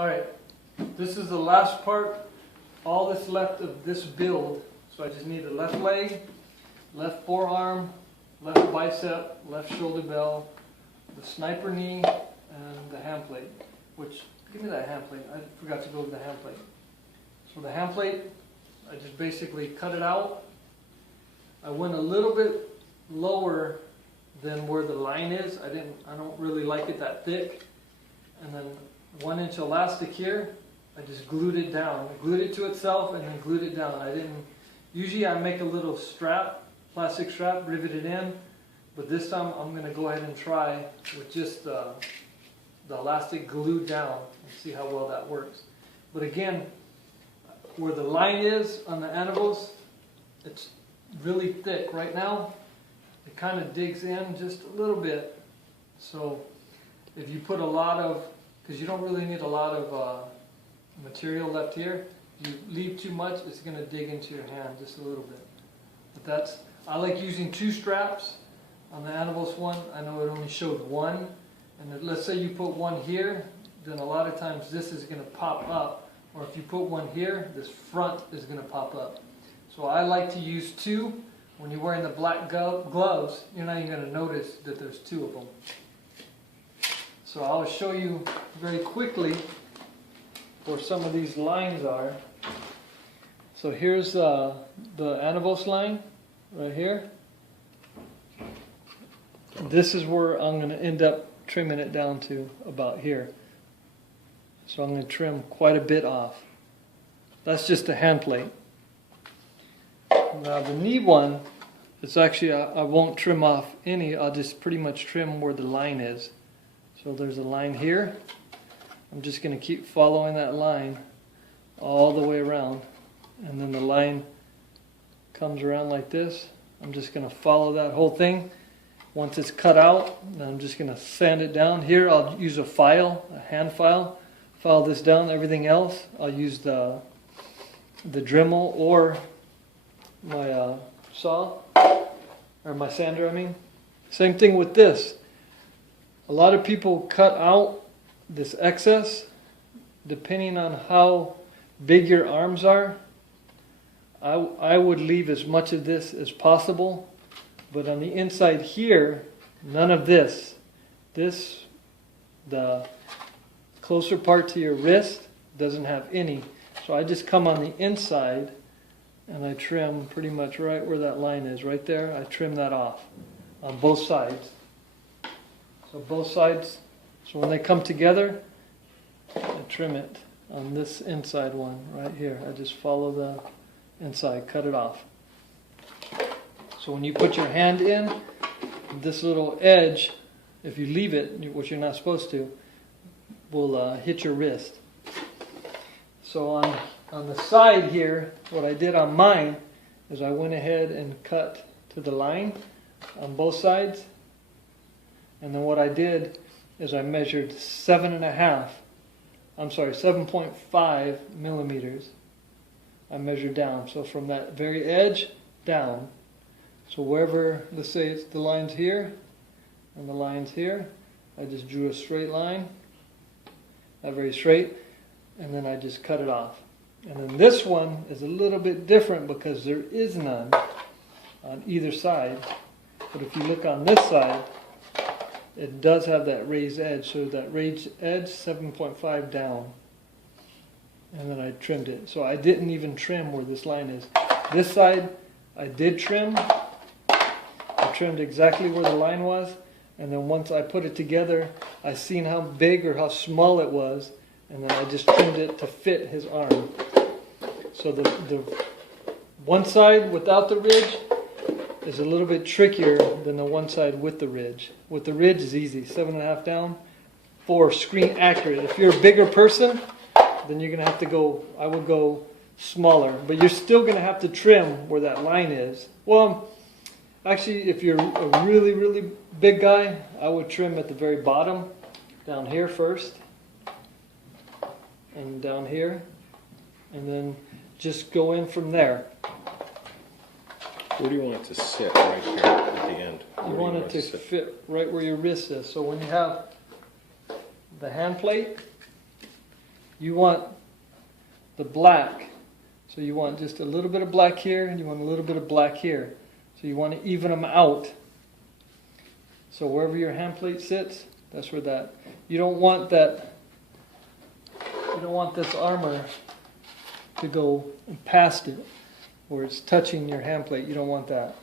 Alright, this is the last part, all that's left of this build. So I just need the left leg, left forearm, left bicep, left shoulder bell, the sniper knee, and the hand plate. Which, give me that hand plate, I forgot to go with the hand plate. So the hand plate, I just basically cut it out. I went a little bit lower than where the line is. I don't really like it that thick. And then 1 inch elastic here, I just glued it down. I glued it to itself and then glued it down. Usually I make a little strap, plastic strap, rivet it in, but this time I'm going to go ahead and try with just the elastic glued down and see how well that works. But again, where the line is on the Anovos, it's really thick. Right now, it kind of digs in just a little bit. So if you put a lot of, because you don't really need a lot of material left here, if you leave too much, it's going to dig into your hand just a little bit. But I like using 2 straps on the Anovos one. I know it only showed 1. And let's say you put 1 here, then a lot of times this is going to pop up. Or if you put 1 here, this front is going to pop up. So I like to use 2. When you're wearing the black gloves, you're not even going to notice that there's 2 of them. So I'll show you very quickly where some of these lines are. So here's the Anovos line right here. This is where I'm going to end up trimming it down to about here. So I'm going to trim quite a bit off. That's just the hand plate. Now the knee one, it's actually, I won't trim off any, I'll just pretty much trim where the line is. So there's a line here. I'm just going to keep following that line all the way around. And then the line comes around like this. I'm just going to follow that whole thing. Once it's cut out, I'm just going to sand it down. Here I'll use a file, a hand file. File this down. Everything else, I'll use the Dremel or my saw, or my sander, I mean. Same thing with this. A lot of people cut out this excess depending on how big your arms are. I would leave as much of this as possible, but on the inside here, none of this. The closer part to your wrist doesn't have any. So I just come on the inside and I trim pretty much right where that line is, right there. I trim that off on both sides. So both sides, so when they come together, I trim it on this inside one right here. I just follow the inside, cut it off. So when you put your hand in, this little edge, if you leave it, which you're not supposed to, will hit your wrist. So on the side here, what I did on mine is I went ahead and cut to the line on both sides. And then what I did is I measured 7.5 millimeters. I measured down. So from that very edge down. So wherever, let's say it's the lines here and the lines here, I just drew a straight line. Not very straight. And then I just cut it off. And then this one is a little bit different because there is none on either side. But if you look on this side, it does have that raised edge. So that raised edge, 7.5 down. And then I trimmed it. So I didn't even trim where this line is. This side, I did trim. I trimmed exactly where the line was. And then once I put it together, I seen how big or how small it was. And then I just trimmed it to fit his arm. So the one side without the ridge is a little bit trickier than the one side with the ridge. With the ridge is easy, 7.5 down for screen accurate. If you're a bigger person, then you're going to have to go, I would go smaller. But you're still going to have to trim where that line is. Well, actually, if you're a really, really big guy, I would trim at the very bottom, down here first, and down here, and then just go in from there. Where do you want it to sit right here at the end? You want it to fit right where your wrist is. So when you have the hand plate, You want the black. So you want just a little bit of black here, and you want a little bit of black here. So you want to even them out. So wherever your hand plate sits, that's where that. You don't want that. You don't want this armor to go past it, where it's touching your hand plate. You don't want that.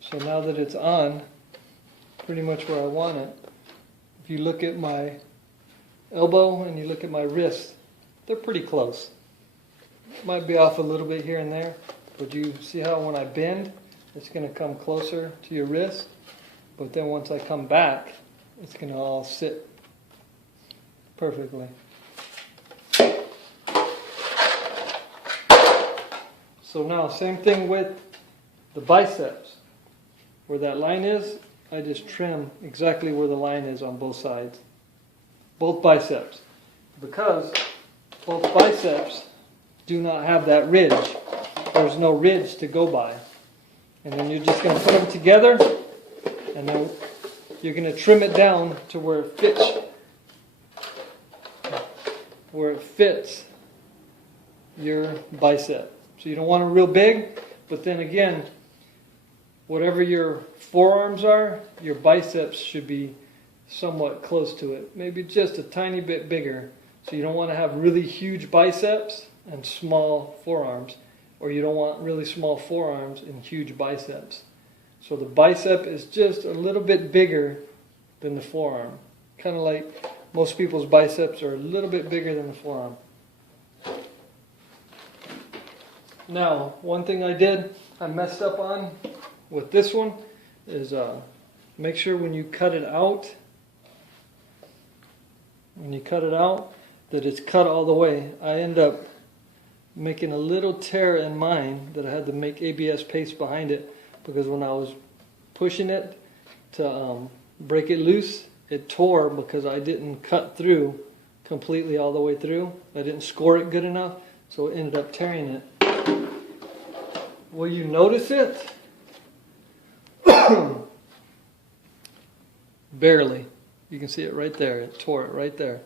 So now that it's on, pretty much where I want it, if you look at my elbow and you look at my wrist, they're pretty close. Might be off a little bit here and there, but you see how when I bend, it's going to come closer to your wrist, but then once I come back, it's going to all sit perfectly. So now, same thing with the biceps. Where that line is, I just trim exactly where the line is on both sides. Both biceps. Because both biceps do not have that ridge. There's no ridge to go by. And then you're just going to put them together, and then you're going to trim it down to where it fits. Where it fits your bicep. So you don't want it real big, but then again, whatever your forearms are, your biceps should be somewhat close to it. Maybe just a tiny bit bigger. So you don't want to have really huge biceps and small forearms. Or you don't want really small forearms and huge biceps. So the bicep is just a little bit bigger than the forearm. Kind of like most people's biceps are a little bit bigger than the forearm. Now, one thing I messed up on with this one is make sure when you cut it out, that it's cut all the way. I end up making a little tear in mine that I had to make ABS paste behind it, because when I was pushing it to break it loose, it tore because I didn't cut through completely all the way through. I didn't score it good enough, so it ended up tearing it. Will you notice it? Barely. You can see it right there. It tore it right there.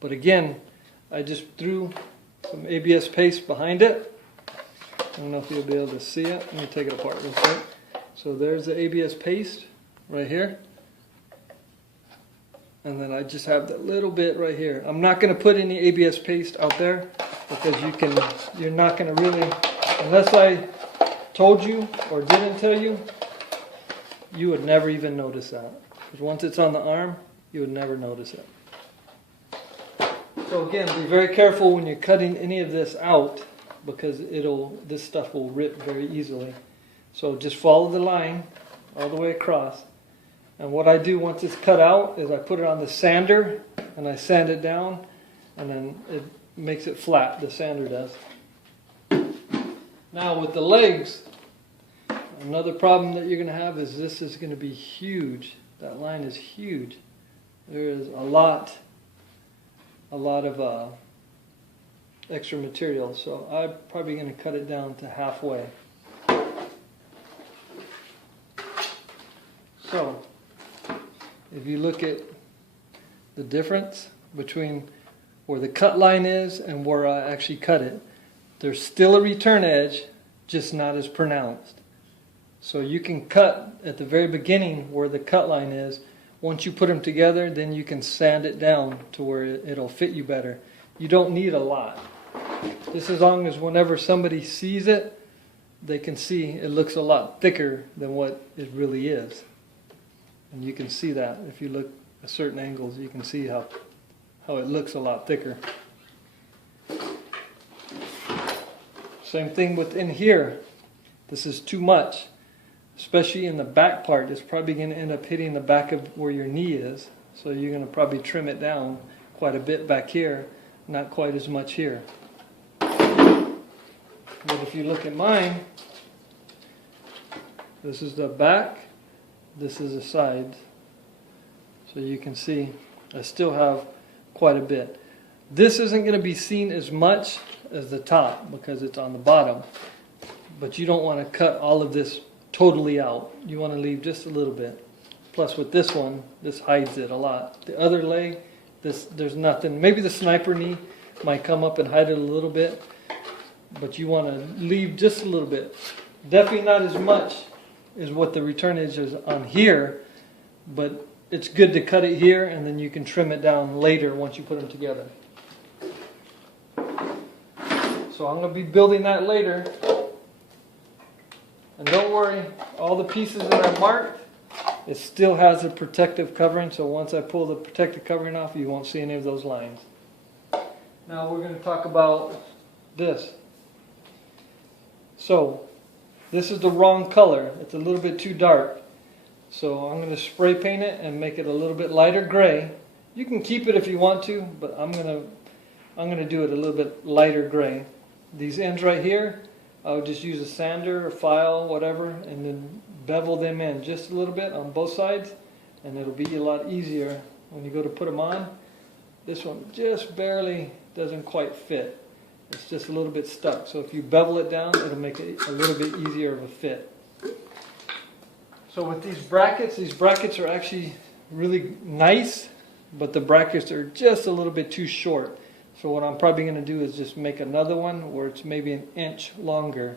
But again, I just threw some ABS paste behind it. I don't know if you'll be able to see it. Let me take it apart real quick. So there's the ABS paste right here. And then I just have that little bit right here. I'm not going to put any ABS paste out there, because you're not going to really, unless I told you or didn't tell you, you would never even notice that. Because once it's on the arm, you would never notice it. So again, be very careful when you're cutting any of this out, because this stuff will rip very easily. So just follow the line all the way across. And what I do once it's cut out is I put it on the sander and I sand it down, and then it makes it flat, the sander does. Now with the legs, another problem that you're going to have is this is going to be huge. That line is huge. There is a lot of extra material, so I'm probably going to cut it down to halfway. So, if you look at the difference between where the cut line is and where I actually cut it, there's still a return edge, just not as pronounced. So you can cut at the very beginning where the cut line is. Once you put them together, then you can sand it down to where it'll fit you better. You don't need a lot. Just as long as whenever somebody sees it, they can see it looks a lot thicker than what it really is. And you can see that. If you look at certain angles, you can see how it looks a lot thicker. Same thing within here. This is too much. Especially in the back part, it's probably going to end up hitting the back of where your knee is. So you're going to probably trim it down quite a bit back here, not quite as much here. But if you look at mine, this is the back, this is the side. So you can see I still have quite a bit. This isn't going to be seen as much as the top because it's on the bottom. But you don't want to cut all of this totally out. You want to leave just a little bit. Plus with this one, this hides it a lot. The other leg, there's nothing. Maybe the sniper knee might come up and hide it a little bit. But you want to leave just a little bit. Definitely not as much as what the return edge is on here. But it's good to cut it here and then you can trim it down later once you put them together. So I'm going to be building that later. And don't worry, all the pieces that are marked, it still has a protective covering. So once I pull the protective covering off, you won't see any of those lines. Now we're going to talk about this. So this is the wrong color. It's a little bit too dark. So I'm going to spray paint it and make it a little bit lighter gray. You can keep it if you want to, but I'm going to do it a little bit lighter gray. These ends right here, I would just use a sander or file, whatever, and then bevel them in just a little bit on both sides, and it'll be a lot easier when you go to put them on. This one just barely doesn't quite fit. It's just a little bit stuck. So if you bevel it down, it'll make it a little bit easier of a fit. So with these brackets are actually really nice, but the brackets are just a little bit too short. So what I'm probably going to do is just make another one where it's maybe an inch longer.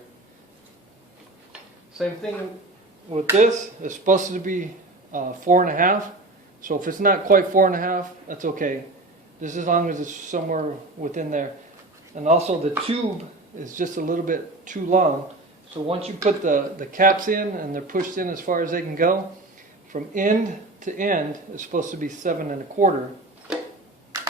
Same thing with this. It's supposed to be 4.5. So if it's not quite 4.5, that's okay. Just as long as it's somewhere within there. And also the tube is just a little bit too long. So once you put the caps in and they're pushed in as far as they can go, from end to end, it's supposed to be 7.25.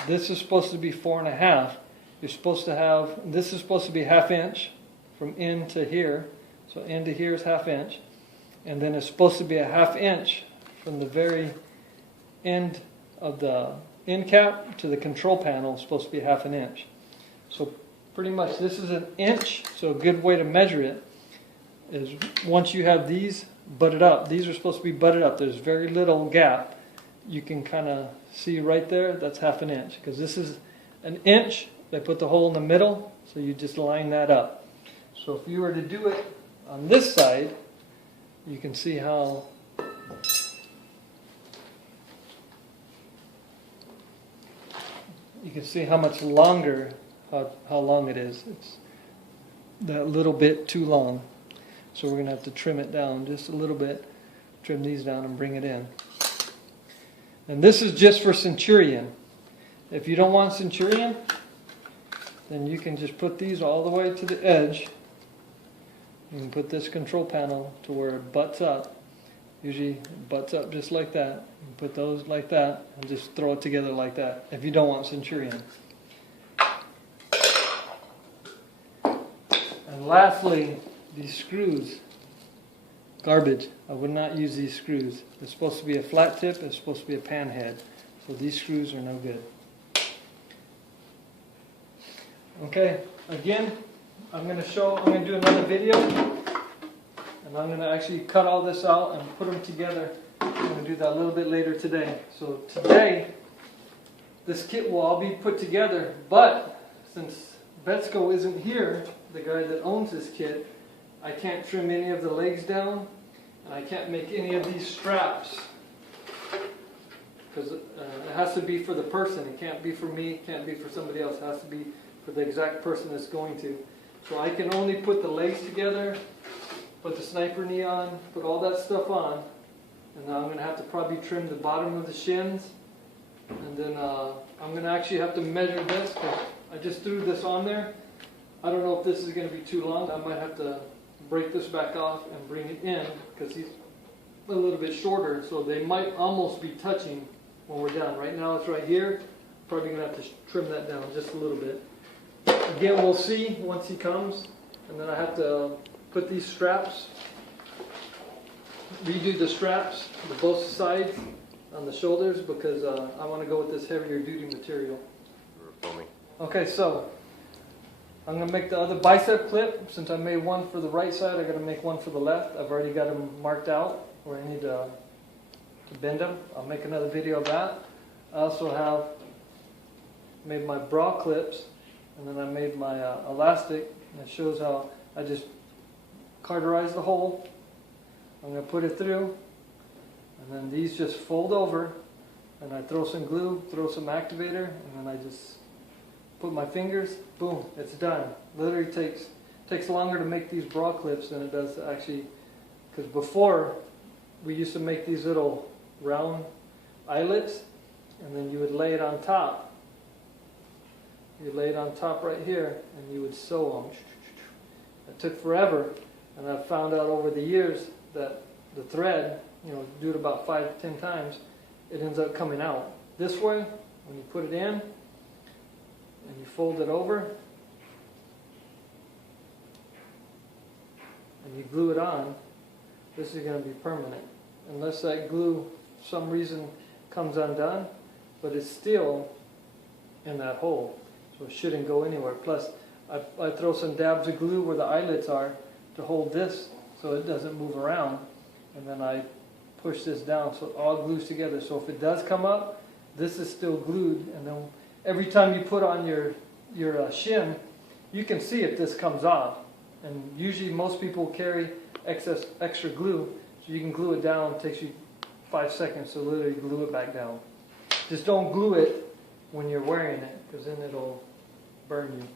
This is supposed to be 4.5. You're supposed to have, this is supposed to be 1/2 inch from end to here. So end to here is 1/2 inch. And then it's supposed to be 1/2 inch from the very end of the end cap to the control panel. It's supposed to be 1/2 inch. So pretty much this is an inch. So a good way to measure it is once you have these butted up. These are supposed to be butted up. There's very little gap. You can kind of see right there, that's 1/2 inch. Because this is an inch, they put the hole in the middle, so you just line that up. So if you were to do it on this side, you can see how much longer, how long it is. It's that little bit too long. So we're going to have to trim it down just a little bit, trim these down and bring it in. And this is just for Centurion. If you don't want Centurion, then you can just put these all the way to the edge. You can put this control panel to where it butts up. Usually it butts up just like that. You can put those like that and just throw it together like that if you don't want Centurion. And lastly, these screws. Garbage. I would not use these screws. It's supposed to be a flat tip. It's supposed to be a pan head. So these screws are no good. Okay, again, I'm going to do another video. And I'm going to actually cut all this out and put them together. I'm going to do that a little bit later today. So today, this kit will all be put together. But since Betsko isn't here, the guy that owns this kit, I can't trim any of the legs down, and I can't make any of these straps, because it has to be for the person. It can't be for me, it can't be for somebody else. It has to be for the exact person that's going to. So I can only put the legs together, put the sniper knee on, put all that stuff on, and now I'm going to have to probably trim the bottom of the shins, and then I'm going to actually have to measure this, because I just threw this on there. I don't know if this is going to be too long. I might have to break this back off and bring it in, because he's a little bit shorter, so they might almost be touching when we're done. Right now it's right here. Probably going to have to trim that down just a little bit. Again, we'll see once he comes, and then I have to put these straps, redo the straps to both sides on the shoulders, because I want to go with this heavier duty material. Okay, so I'm going to make the other bicep clip. Since I made one for the right side, I got to make one for the left. I've already got them marked out where I need to bend them. I'll make another video of that. I also have made my bra clips, and then I made my elastic, and it shows how I just cauterize the hole. I'm going to put it through, and then these just fold over, and I throw some glue, throw some activator, and then I just put my fingers, boom, it's done. Literally takes longer to make these bra clips than it does to actually, because before we used to make these little round eyelets, and then you would lay it on top. You lay it on top right here, and you would sew them. It took forever, and I've found out over the years that the thread, you know, do it about 5 to 10 times, it ends up coming out. This way, when you put it in, and you fold it over, and you glue it on, this is going to be permanent. Unless that glue, for some reason, comes undone, but it's still in that hole, so it shouldn't go anywhere. Plus, I throw some dabs of glue where the eyelets are to hold this so it doesn't move around, and then I push this down so it all glues together. So if it does come up, this is still glued, and then every time you put on your shim, you can see if this comes off. And usually most people carry extra glue, so you can glue it down. It takes you 5 seconds to literally glue it back down. Just don't glue it when you're wearing it, because then it'll burn you.